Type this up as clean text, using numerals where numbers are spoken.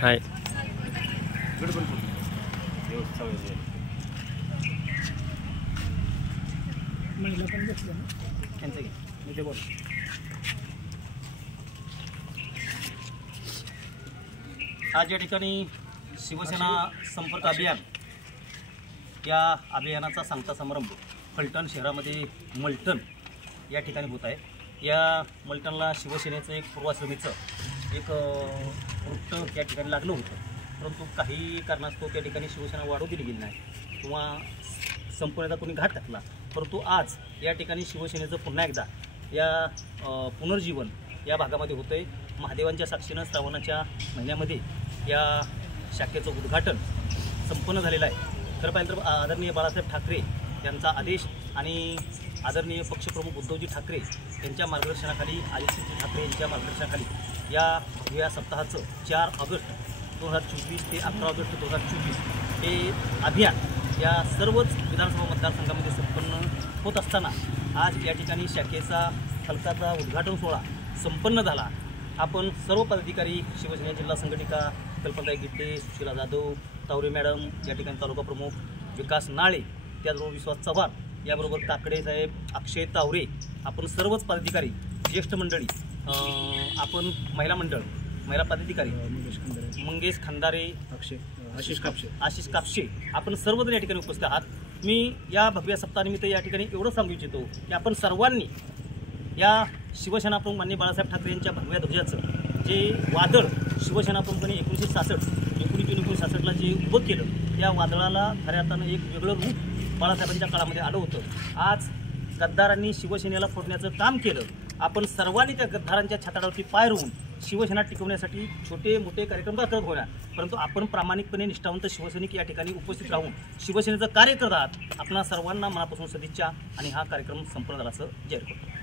हाय महिला पण घेतलं ना त्यांचं घे मी ते बोल. आज या ठिकाणी शिवसेना संपर्क अभियान या अभियानाचा सांगता समारंभ फलटण शहरामध्ये मलटण या ठिकाणी होत आहे. या मलटणला शिवसेनेचं एक पूर्वाश्रमीचं एक वृत्त या ठिकाणी लागलं होतं, परंतु काही कारणास्तव त्या ठिकाणी शिवसेना वाढू दिली गेली नाही किंवा संपूर्णतः कोणी घाट घातला. परंतु आज या ठिकाणी शिवसेनेचं पुन्हा एकदा या पुनर्जीवन या भागामध्ये होतं आहे. महादेवांच्या साक्षीनं श्रावणाच्या महिन्यामध्ये या शाखेचं उद्घाटन संपन्न झालेलं आहे. खरं पाहिलं तर आदरणीय बाळासाहेब ठाकरे यांचा आदेश आणि आदरणीय पक्षप्रमुख उद्धवजी ठाकरे यांच्या मार्गदर्शनाखाली, आदित्यजी ठाकरे यांच्या मार्गदर्शनाखाली या सप्ताहाचं 4 ऑगस्ट 2024 ते 11 ऑगस्ट 2024 हे अभियान या सर्वच विधानसभा मतदारसंघामध्ये संपन्न होत असताना आज या ठिकाणी शाखेचा फलकाचा उद्घाटन सोहळा संपन्न झाला. आपण सर्व पदाधिकारी, शिवसेना जिल्हा संघटिका कल्पनाताई गिड्डे, सुशीला जाधव, तावरे मॅडम, या ठिकाणी तालुका प्रमुख विकास नाळे, त्याचबरोबर विश्वास चव्हाण, याबरोबर काकडे साहेब, अक्षय तावरे, आपण सर्वच पदाधिकारी, ज्येष्ठ मंडळी, आपण महिला मंडळ, महिला पदाधिकारी मंगेश खंदारे, आशिष कापशे, आपण सर्वजण या ठिकाणी उपस्थित आहात. मी या भव्य सप्ताहानिमित्त या ठिकाणी एवढं सांगू इच्छितो की आपण सर्वांनी या शिवसेना प्रमुख माननीय बाळासाहेब ठाकरे यांच्या भगव्या ध्वजाचं जे वादळ शिवसेना प्रमुखांनी 1966ला जे उभं केलं, या वादळाला खऱ्या अर्थानं एक वेगळं रूप बाळासाहेबांच्या काळामध्ये आलं होतं. आज गद्दारांनी शिवसेनेला फोडण्याचं काम केलं. आपण सर्वांनी त्या गद्दारांच्या छाताडावरती पाय रोवून शिवसेना टिकवण्यासाठी छोटे मोठे कार्यक्रम करत होणार, परंतु आपण प्रामाणिकपणे निष्ठावंत शिवसैनिक या ठिकाणी उपस्थित राहून शिवसेनेचं कार्य करत आहात. आपणा सर्वांना मनापासून सदिच्छा आणि हा कार्यक्रम संपन्न झाल्याचं जाहीर करतो.